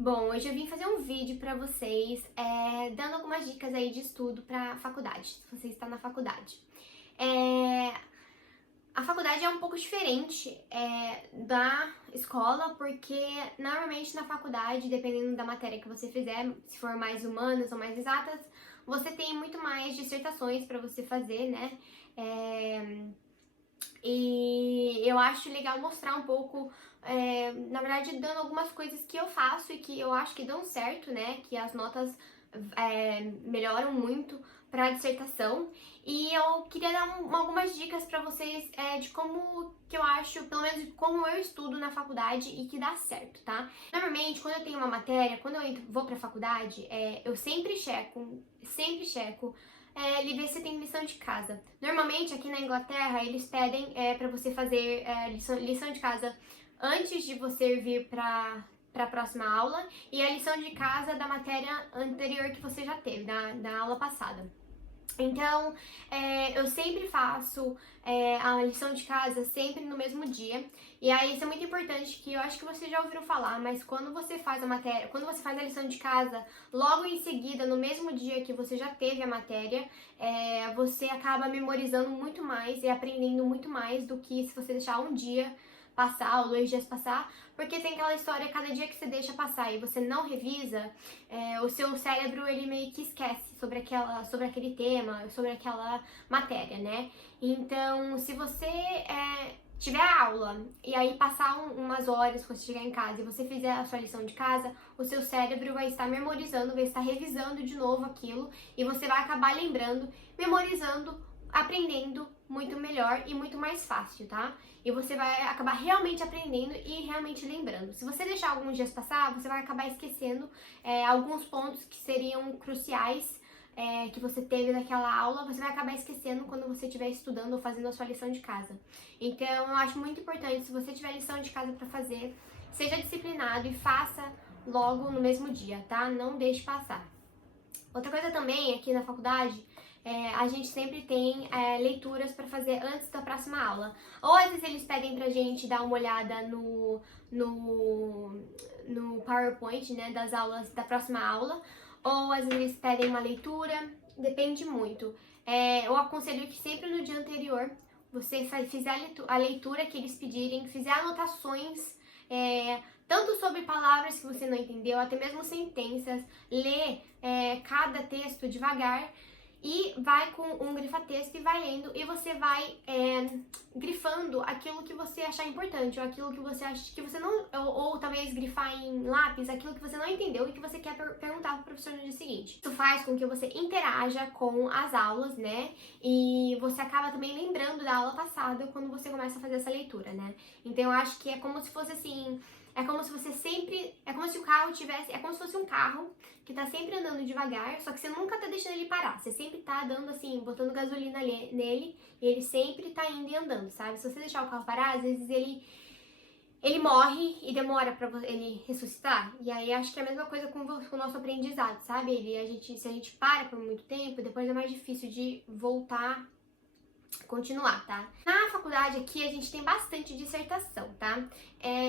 Bom, hoje eu vim fazer um vídeo pra vocês, dando algumas dicas aí de estudo pra faculdade, se você está na faculdade. É, a faculdade é um pouco diferente da escola, porque normalmente na faculdade, dependendo da matéria que você fizer, se for mais humanas ou mais exatas, você tem muito mais dissertações pra você fazer, né? E eu acho legal mostrar um pouco, na verdade, dando algumas coisas que eu faço e que eu acho que dão certo, né? Que as notas melhoram muito para a dissertação. E eu queria dar algumas dicas para vocês de como que eu acho, pelo menos como eu estudo na faculdade e que dá certo, tá? Normalmente, quando eu tenho uma matéria, quando eu vou para a faculdade, eu sempre checo ver se tem lição de casa. Normalmente aqui na Inglaterra eles pedem para você fazer lição de casa antes de você vir para a próxima aula e a lição de casa da matéria anterior que você já teve, da aula passada. Então, eu sempre faço a lição de casa sempre no mesmo dia. E aí, isso é muito importante, que eu acho que vocês já ouviram falar, mas quando você faz a matéria, quando você faz a lição de casa, logo em seguida, no mesmo dia que você já teve a matéria, você acaba memorizando muito mais e aprendendo muito mais do que se você deixar um dia passar ou 2 dias passar, porque tem aquela história, cada dia que você deixa passar e você não revisa, o seu cérebro ele meio que esquece sobre aquele tema, sobre aquela matéria, né? Então, se você tiver aula e aí passar umas horas quando você chegar em casa e você fizer a sua lição de casa, o seu cérebro vai estar memorizando, vai estar revisando de novo aquilo e você vai acabar lembrando, memorizando, aprendendo muito melhor e muito mais fácil, tá? E você vai acabar realmente aprendendo e realmente lembrando. Se você deixar alguns dias passar, você vai acabar esquecendo alguns pontos que seriam cruciais que você teve naquela aula, você vai acabar esquecendo quando você estiver estudando ou fazendo a sua lição de casa. Então, eu acho muito importante, se você tiver lição de casa para fazer, seja disciplinado e faça logo no mesmo dia, tá? Não deixe passar. Outra coisa também, aqui na faculdade, a gente sempre tem leituras para fazer antes da próxima aula. Ou às vezes eles pedem pra gente dar uma olhada no PowerPoint, né, das aulas da próxima aula, ou às vezes eles pedem uma leitura, depende muito. Eu aconselho que sempre no dia anterior você fizer a leitura que eles pedirem, fizer anotações, tanto sobre palavras que você não entendeu, até mesmo sentenças, ler cada texto devagar e vai com um grifa-texto e vai lendo e você vai grifando aquilo que você achar importante ou aquilo que você acha que você não, ou talvez grifar em lápis aquilo que você não entendeu e que você quer perguntar pro professor no dia seguinte. Isso faz com que você interaja com as aulas, né? E você acaba também lembrando da aula passada quando você começa a fazer essa leitura, né? Então eu acho que é como se fosse assim, é como se você sempre, é como se o carro tivesse, é como se fosse um carro que tá sempre andando devagar, só que você nunca tá deixando ele parar, você sempre tá dando assim, botando gasolina nele, e ele sempre tá indo e andando, sabe? Se você deixar o carro parar, às vezes ele morre e demora pra ele ressuscitar, e aí acho que é a mesma coisa com o nosso aprendizado, sabe? Se a gente para por muito tempo, depois é mais difícil de voltar continuar, tá? Na faculdade aqui a gente tem bastante dissertação, tá?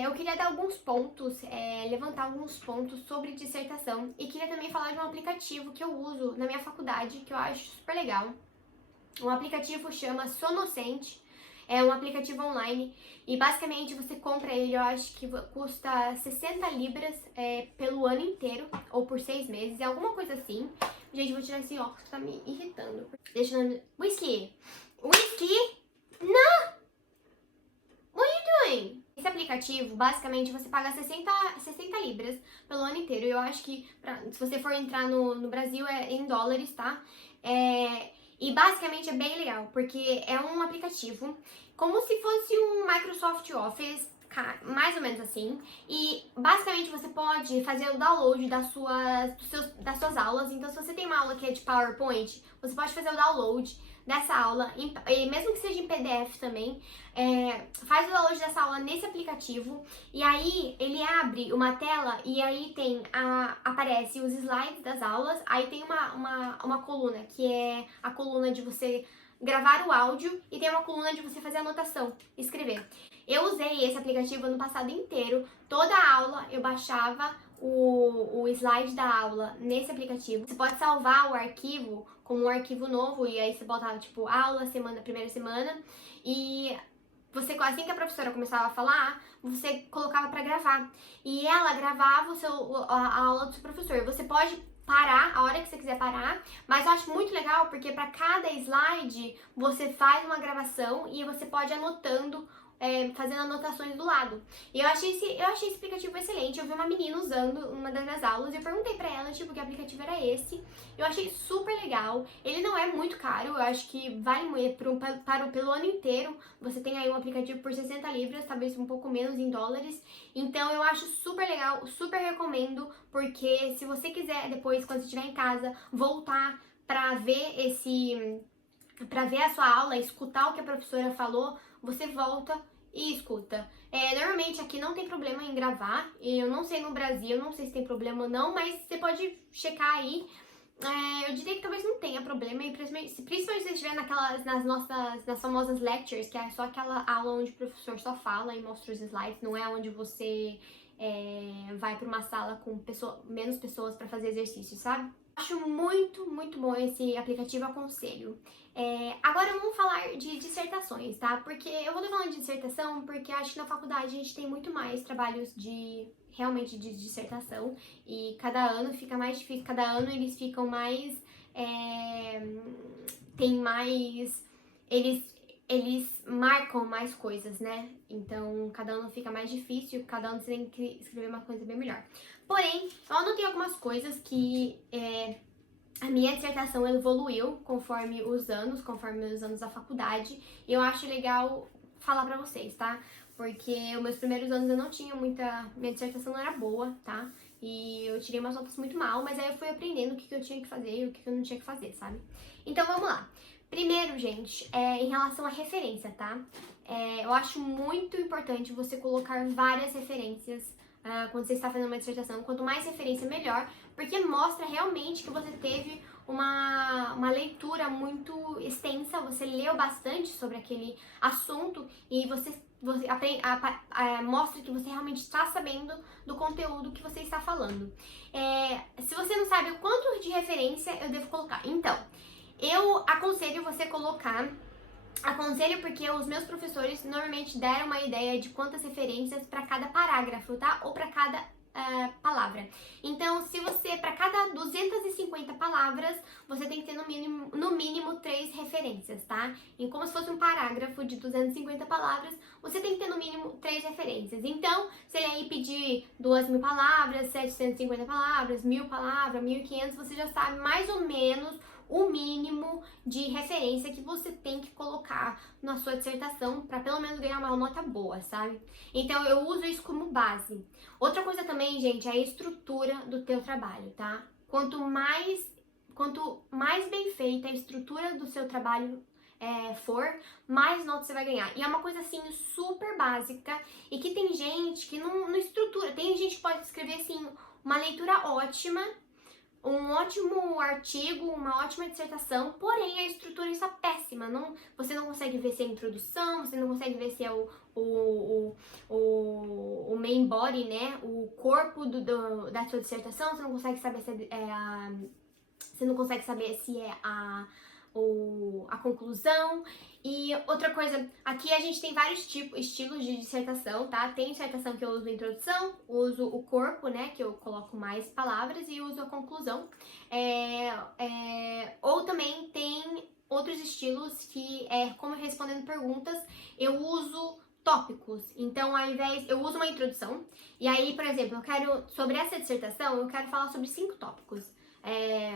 Eu queria dar alguns pontos, levantar alguns pontos sobre dissertação e queria também falar de um aplicativo que eu uso na minha faculdade, que eu acho super legal. O aplicativo chama Sonocente, é um aplicativo online e basicamente você compra ele, eu acho que custa 60 libras pelo ano inteiro ou por 6 meses, é alguma coisa assim. Gente, vou tirar esse óculos que tá me irritando. Deixa eu... Whisky! Whisky? No! What are you doing? Esse aplicativo, basicamente, você paga 60 libras pelo ano inteiro. Eu acho que, se você for entrar no Brasil, é em dólares, tá? E basicamente é bem legal, porque é um aplicativo como se fosse um Microsoft Office, mais ou menos assim. E basicamente você pode fazer o download das suas aulas. Então, se você tem uma aula que é de PowerPoint, você pode fazer o download dessa aula, mesmo que seja em PDF também, faz o download dessa aula nesse aplicativo e aí ele abre uma tela e aí aparece os slides das aulas, aí tem uma coluna que é a coluna de você gravar o áudio e tem uma coluna de você fazer anotação, escrever. Eu usei esse aplicativo ano passado inteiro, toda a aula eu baixava o slide da aula nesse aplicativo. Você pode salvar o arquivo como um arquivo novo e aí você botava tipo aula, semana, primeira semana e você, assim que a professora começava a falar, você colocava para gravar. E ela gravava a aula do seu professor. Você pode parar a hora que você quiser parar, mas eu acho muito legal porque para cada slide você faz uma gravação e você pode ir anotando, fazendo anotações do lado. E eu achei esse aplicativo excelente. Eu vi uma menina usando uma das minhas aulas e eu perguntei pra ela, tipo, que aplicativo era esse. Eu achei super legal. Ele não é muito caro, eu acho que vale muito pelo ano inteiro. Você tem aí um aplicativo por 60 libras, talvez um pouco menos em dólares. Então eu acho super legal, super recomendo, porque se você quiser depois, quando você estiver em casa, voltar pra ver para ver a sua aula, escutar o que a professora falou, você volta e escuta. Normalmente aqui não tem problema em gravar, eu não sei no Brasil, não sei se tem problema ou não, mas você pode checar aí. Eu diria que talvez não tenha problema, e principalmente se você estiver nas famosas lectures, que é só aquela aula onde o professor só fala e mostra os slides, não é onde você vai para uma sala com menos pessoas para fazer exercício, sabe? Acho muito, muito bom esse aplicativo, aconselho. Agora vamos falar de dissertações, tá? Porque eu vou falando de dissertação porque acho que na faculdade a gente tem muito mais trabalhos realmente de dissertação e cada ano fica mais difícil, cada ano eles ficam mais, tem mais, eles marcam mais coisas, né? Então cada ano fica mais difícil, cada ano você tem que escrever uma coisa bem melhor. Porém, eu anotei algumas coisas que a minha dissertação evoluiu conforme os anos da faculdade. E eu acho legal falar pra vocês, tá? Porque os meus primeiros anos eu não tinha minha dissertação não era boa, tá? E eu tirei umas notas muito mal, mas aí eu fui aprendendo o que eu tinha que fazer e o que eu não tinha que fazer, sabe? Então vamos lá. Primeiro, gente, em relação à referência, tá? Eu acho muito importante você colocar várias referências quando você está fazendo uma dissertação. Quanto mais referência, melhor, porque mostra realmente que você teve uma leitura muito extensa, você leu bastante sobre aquele assunto e você mostra que você realmente está sabendo do conteúdo que você está falando. Se você não sabe o quanto de referência eu devo colocar, então, eu aconselho você colocar. Aconselho porque os meus professores normalmente deram uma ideia de quantas referências para cada parágrafo, tá? Ou para cada palavra. Então, se você, para cada 250 palavras, você tem que ter no mínimo 3 referências, tá? E como se fosse um parágrafo de 250 palavras, você tem que ter no mínimo 3 referências. Então, se ele aí pedir 2.000 palavras, 750 palavras, 1.000 palavras, 1.500, você já sabe mais ou menos o mínimo de referência que você tem que colocar na sua dissertação para pelo menos ganhar uma nota boa, sabe? Então eu uso isso como base. Outra coisa também, gente, é a estrutura do teu trabalho, tá? Quanto mais bem feita a estrutura do seu trabalho for, mais notas você vai ganhar. E é uma coisa assim super básica e que tem gente que não estrutura. Tem gente que pode escrever assim uma leitura ótima, um ótimo artigo, uma ótima dissertação, porém a estrutura está péssima. Você não consegue ver se é a introdução, você não consegue ver se é o main body, né? O corpo da sua dissertação, você não consegue saber se você não consegue saber se é a conclusão. E outra coisa, aqui a gente tem vários estilos de dissertação, tá? Tem dissertação que eu uso a introdução, uso o corpo, né, que eu coloco mais palavras, e uso a conclusão. Ou também tem outros estilos que como respondendo perguntas, eu uso tópicos. Então, ao invés, eu uso uma introdução, e aí, por exemplo, sobre essa dissertação, eu quero falar sobre 5 tópicos.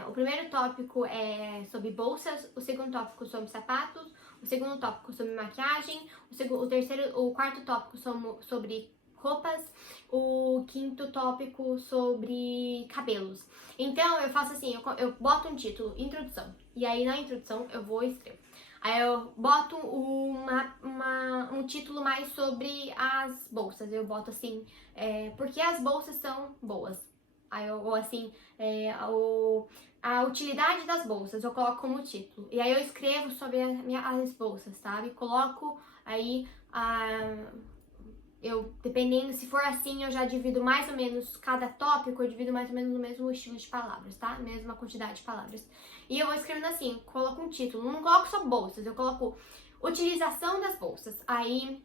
O primeiro tópico é sobre bolsas, o segundo tópico sobre sapatos, o segundo tópico sobre maquiagem, o quarto tópico sobre roupas, o quinto tópico sobre cabelos. Então eu faço assim, eu boto um título, introdução, e aí na introdução eu vou e escrevo. Aí eu boto um título mais sobre as bolsas, eu boto assim, porque as bolsas são boas. Aí ou assim, a utilidade das bolsas, eu coloco como título. E aí eu escrevo sobre as bolsas, sabe? Coloco aí dependendo, se for assim, eu já divido mais ou menos cada tópico, eu divido mais ou menos no mesmo estilo de palavras, tá? Mesma quantidade de palavras. E eu vou escrevendo assim, coloco um título, não coloco só bolsas, eu coloco utilização das bolsas, aí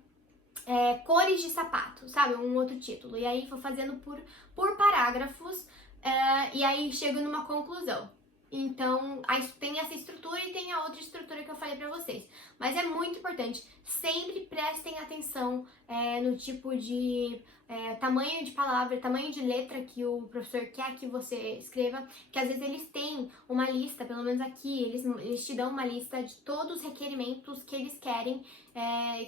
cores de sapato, sabe? Um outro título. E aí vou fazendo por parágrafos, e aí chego numa conclusão. Então, aí tem essa estrutura e tem a outra estrutura que eu falei pra vocês. Mas é muito importante, sempre prestem atenção no tipo de tamanho de palavra, tamanho de letra que o professor quer que você escreva, que às vezes eles têm uma lista, pelo menos aqui, eles te dão uma lista de todos os requerimentos que eles querem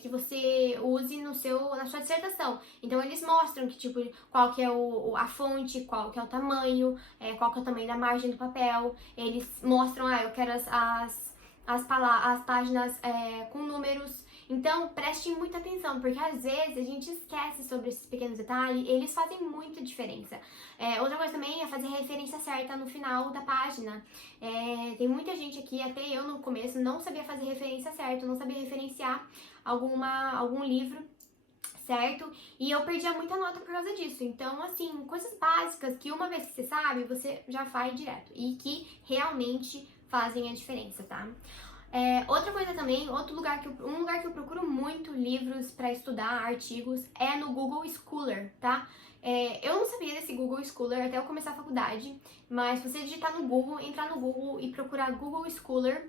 que você use na sua dissertação. Então eles mostram que tipo, qual que é a fonte, qual que é o tamanho, qual que é o tamanho da margem do papel. Eles mostram, eu quero as páginas com números. Então, prestem muita atenção, porque às vezes a gente esquece sobre esses pequenos detalhes, eles fazem muita diferença. Outra coisa também é fazer a referência certa no final da página. Tem muita gente aqui, até eu no começo, não sabia fazer referência certa, não sabia referenciar algum livro, certo? E eu perdia muita nota por causa disso. Então, assim, coisas básicas que uma vez que você sabe, você já faz direto e que realmente fazem a diferença, tá? Outra coisa também, um lugar que eu procuro muito livros para estudar, artigos, é no Google Scholar, tá? Eu não sabia desse Google Scholar até eu começar a faculdade, mas se você digitar no Google, entrar no Google e procurar Google Scholar,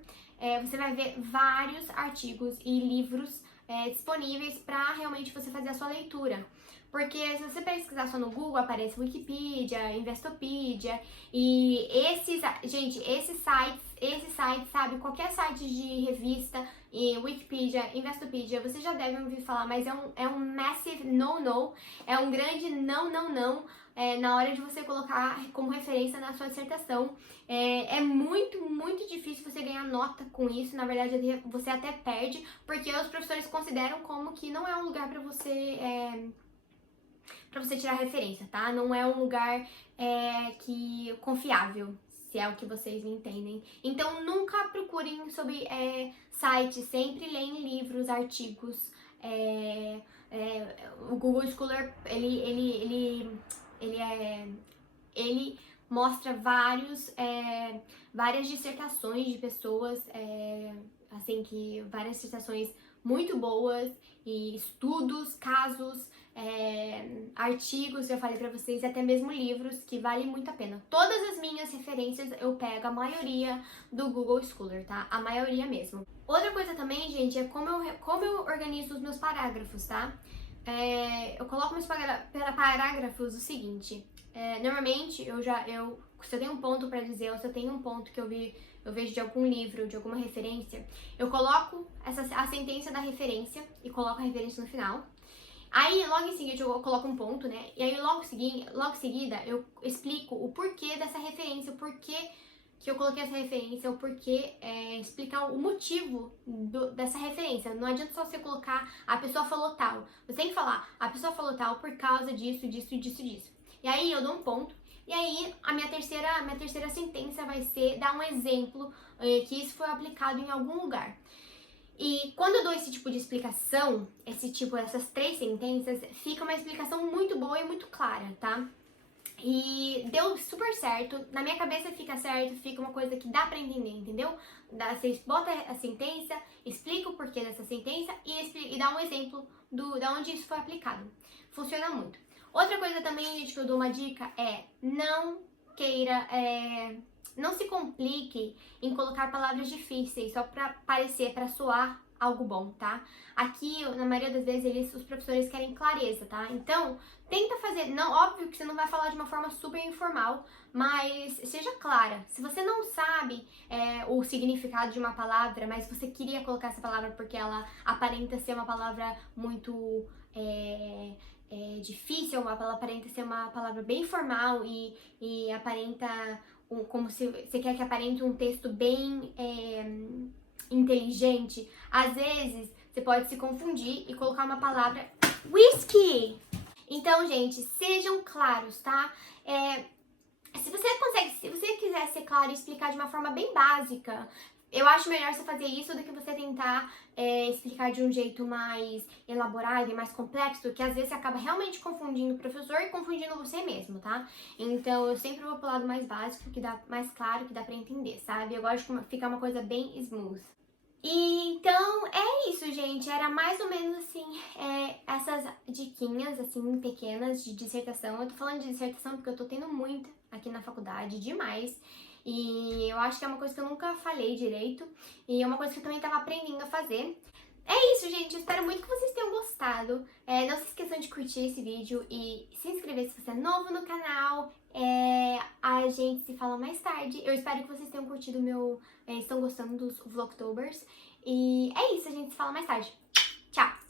você vai ver vários artigos e livros disponíveis para realmente você fazer a sua leitura. Porque se você pesquisar só no Google, aparece Wikipedia, Investopedia e esses sites, sabe, qualquer site de revista, Wikipedia, Investopedia, você já deve ouvir falar, mas é um massive no, é um grande não, na hora de você colocar como referência na sua dissertação. É muito, muito difícil você ganhar nota com isso, na verdade você até perde, porque os professores consideram como que não é um lugar para você tirar referência, tá? Não é um lugar confiável, se é o que vocês me entendem. Então, nunca procurem sobre sites, sempre leem livros, artigos. O Google Scholar, ele mostra várias dissertações de pessoas, várias dissertações muito boas e estudos, casos, artigos, eu falei pra vocês, e até mesmo livros que valem muito a pena. Todas as minhas referências eu pego a maioria do Google Scholar, tá? A maioria mesmo. Outra coisa também, gente, é como eu organizo os meus parágrafos, tá? Eu coloco meus parágrafos o seguinte, normalmente se eu tenho um ponto pra dizer, ou se eu tenho um ponto que eu vejo de algum livro, de alguma referência, eu coloco a sentença da referência e coloco a referência no final. Aí, logo em seguida, eu coloco um ponto, né? E aí, logo em seguida, eu explico o porquê dessa referência, o porquê que eu coloquei essa referência, o porquê, explicar o motivo dessa referência. Não adianta só você colocar a pessoa falou tal. Você tem que falar, a pessoa falou tal por causa disso, disso, disso, disso. E aí, eu dou um ponto. E aí, a minha terceira sentença vai ser dar um exemplo que isso foi aplicado em algum lugar. E quando eu dou esse tipo de explicação, essas 3 sentenças, fica uma explicação muito boa e muito clara, tá? E deu super certo, na minha cabeça fica certo, fica uma coisa que dá pra entender, entendeu? Você bota a sentença, explica o porquê dessa sentença e dá um exemplo de onde isso foi aplicado. Funciona muito. Outra coisa também, gente, que eu dou uma dica é não se complique em colocar palavras difíceis só pra soar algo bom, tá? Aqui, na maioria das vezes, os professores querem clareza, tá? Então, tenta fazer, não, óbvio que você não vai falar de uma forma super informal, mas seja clara. Se você não sabe o significado de uma palavra, mas você queria colocar essa palavra porque ela aparenta ser uma palavra muito difícil, ela aparenta ser uma palavra bem formal e aparenta como se você quer que aparente um texto bem inteligente, às vezes você pode se confundir e colocar uma palavra whisky. Então, gente, sejam claros, tá? Se você quiser ser claro e explicar de uma forma bem básica, Eu acho melhor você fazer isso do que você tentar explicar de um jeito mais elaborado e mais complexo, que às vezes você acaba realmente confundindo o professor e confundindo você mesmo, tá? Então eu sempre vou pro lado mais básico, que dá mais claro, que dá pra entender, sabe? Eu gosto de ficar uma coisa bem smooth. E então é isso, gente. Era mais ou menos assim, essas diquinhas assim pequenas de dissertação. Eu tô falando de dissertação porque eu tô tendo muita aqui na faculdade, demais. E eu acho que é uma coisa que eu nunca falei direito. E é uma coisa que eu também tava aprendendo a fazer. É isso, gente. Eu espero muito que vocês tenham gostado. Não se esqueçam de curtir esse vídeo e se inscrever se você é novo no canal. A gente se fala mais tarde. Eu espero que vocês tenham curtido estão gostando dos Vlogtobers. E é isso, a gente se fala mais tarde. Tchau!